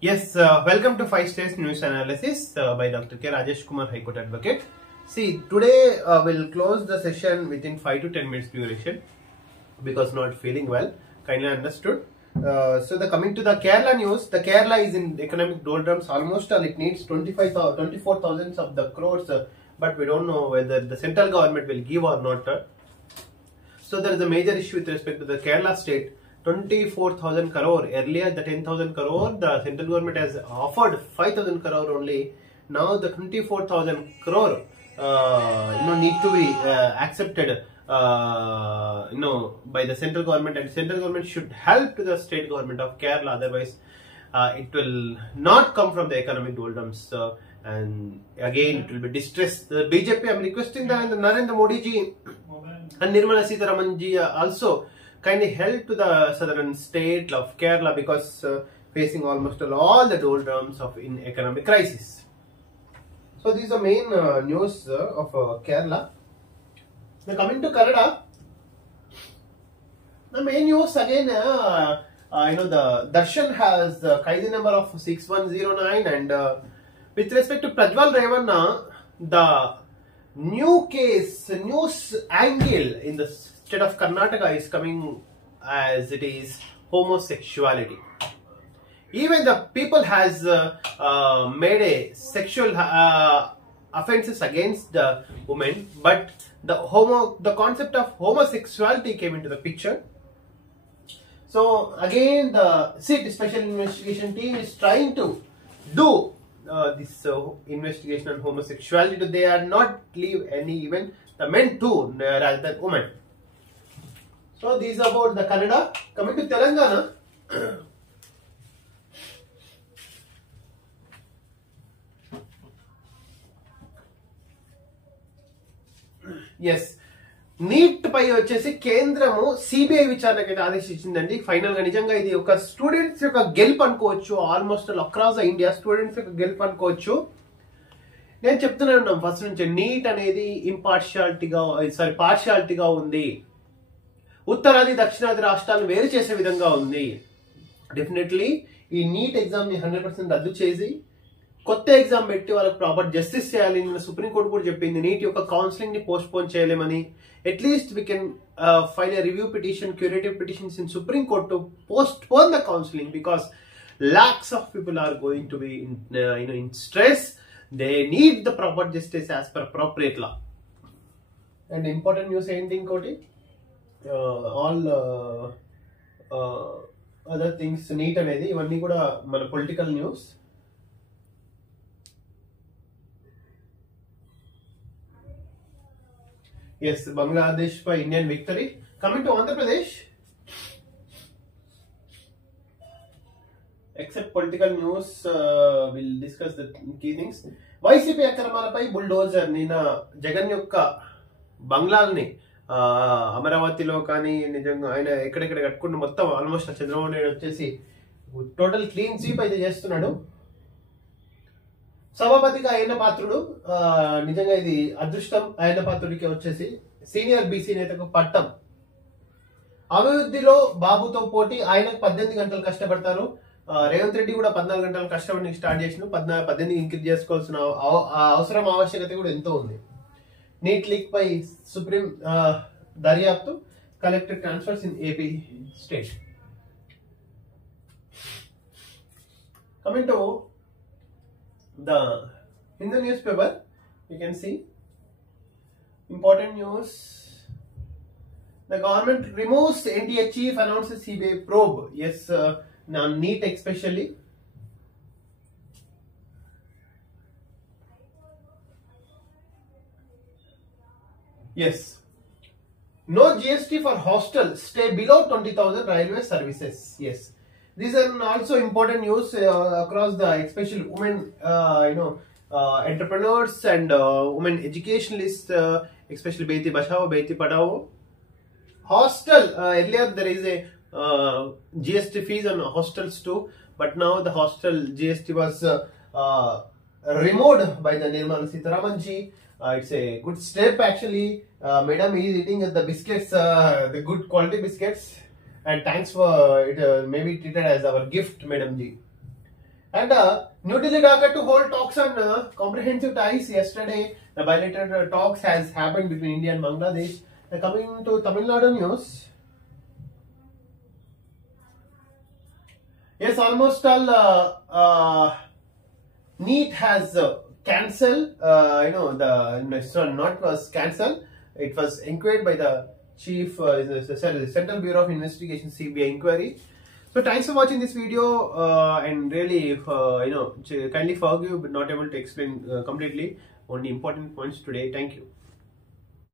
Yes, welcome to 5 States News Analysis by Dr. K. Rajesh Kumar, High Court Advocate. See, today we'll close the session within 5 to 10 minutes duration because not feeling well. Kindly understood. Coming to the Kerala news, the Kerala is in economic doldrums. Almost it needs 24,000 of the crores, but we don't know whether the central government will give or not. So there is a major issue with respect to the Kerala state. 24,000 crore. Earlier, the 10,000 crore, the central government has offered 5,000 crore only. Now the 24,000 crore, need to be accepted, by the central government, and central government should help to the state government of Kerala. Otherwise, it will not come from the economic doldrums, and again it will be distressed. The BJP, I'm requesting that Narendra Modi ji and Nirmala Sitharaman ji also kindly help to the southern state of Kerala because facing almost all the doldrums of in economic crisis. So these are main news of Kerala. Now coming to Kannada, the main news again, the Darshan has the Kaidi number of 6109, and with respect to Prajwal Revanna, the new case, news angle in the state of Karnataka is coming as it is homosexuality. Even the people has made a sexual offenses against the women, but the concept of homosexuality came into the picture. So again, the SIT Special Investigation Team is trying to do this investigation on homosexuality. They are not leave any even the men too rather than women. So these are about the Kannada. Coming to Telangana, yes, NEET పై వచ్చేసి కేంద్రము CBI విచారణకి ఆదేశించిందండి. Final గా నిజంగా ఇది ఒక students యొక్క గెలుపు అనుకోవచ్చు. ఆల్మోస్ట్ అక్రాస్ ఇండియా స్టూడెంట్స్ యొక్క గెలుపు అనుకోవచ్చు. నేను చెప్తూనే ఉన్నాం ఫస్ట్ నుంచి, నీట్ అనేది పార్షియాలిటీగా ఉంది. ఉత్తరాది దక్షిణాది రాష్ట్రాలను వేరు చేసే విధంగా ఉంది. డెఫినెట్లీ ఈ నీట్ ఎగ్జామ్ ని 100% రద్దు చేసి కొత్త ఎగ్జామ్ పెట్టి వాళ్ళకి ప్రాపర్ జస్టిస్ చేయాలి. సుప్రీంకోర్టు కూడా చెప్పింది నీట్ యొక్క కౌన్సిలింగ్ ని పోస్ట్ పోన్ చేయలేమని. At least we can file a review petition, curative petitions in supreme court to post phone the counselling because lakhs of people are going to be in stress. They need the proper justice as per appropriate law. And important news ఏంటి ఇంకోటి, all other things neat అనేది ఇవన్నీ కూడా మన political news. Yes, Bangladesh by Indian victory. Coming to Andhra Pradesh, except political news, we'll discuss the key things. YCP అక్రమాలపై bulldozer నిన్న జగన్ యొక్క బంగ్లాల్ని అమరావతిలో కానీ నిజంగా ఆయన ఎక్కడెక్కడ కట్టుకుంటూ మొత్తం ఆల్మోస్ట్ చంద్రబాబు నాయుడు వచ్చేసి టోటల్ క్లీన్ స్వీప్ అయితే చేస్తున్నాడు. సభాపతిగా అయిన పాత్రుడు, నిజంగా ఇది అదృష్టం. అయిన పాత్రుడికి వచ్చేసి సీనియర్ బీసీ నేతకు పట్టం. అభివృద్ధిలో బాబుతో పోటీ. ఆయనకు 18 గంటలు కష్టపడతారు. రేవంత్ రెడ్డి కూడా 14 గంటలు కష్టపడి స్టార్ట్ చేసిన 18 ఇంక్రీజ్ చేసుకోవాల్సిన అవసరం ఆవశ్యకత కూడా ఎంతో ఉంది. నీట్ లీక్ పై సుప్రీం దర్యాప్తు. Collector transfers in AP state. Coming to the Hindu newspaper, you can see important news. The government removes NDA chief, announces CBI probe. Yes, now NEET especially. Yes, no GST for hostel, stay below 20,000 railway services. Yes, these are also important news across the especially women, entrepreneurs and women educationalists, especially Beti Bachao, Beti Padao. Hostel, earlier there is a GST fees on hostels too, but now the hostel GST was removed by the Nirmala Sitharaman ji. It's a good step actually. Madam is eating the biscuits, the good quality biscuits. And thanks for it, maybe treated as our gift, Madam Ji. And New Delhi got to hold talks on comprehensive ties yesterday. The bilateral talks has happened between India and Bangladesh. Coming to Tamil Nadu news. Yes, almost all NEET has cancelled. It's not was cancelled. It was inquired by the chief, the Central Bureau of Investigation (CBI) inquiry. So thanks for watching this video, and really, kindly forgive but not able to explain completely only important points today. Thank you.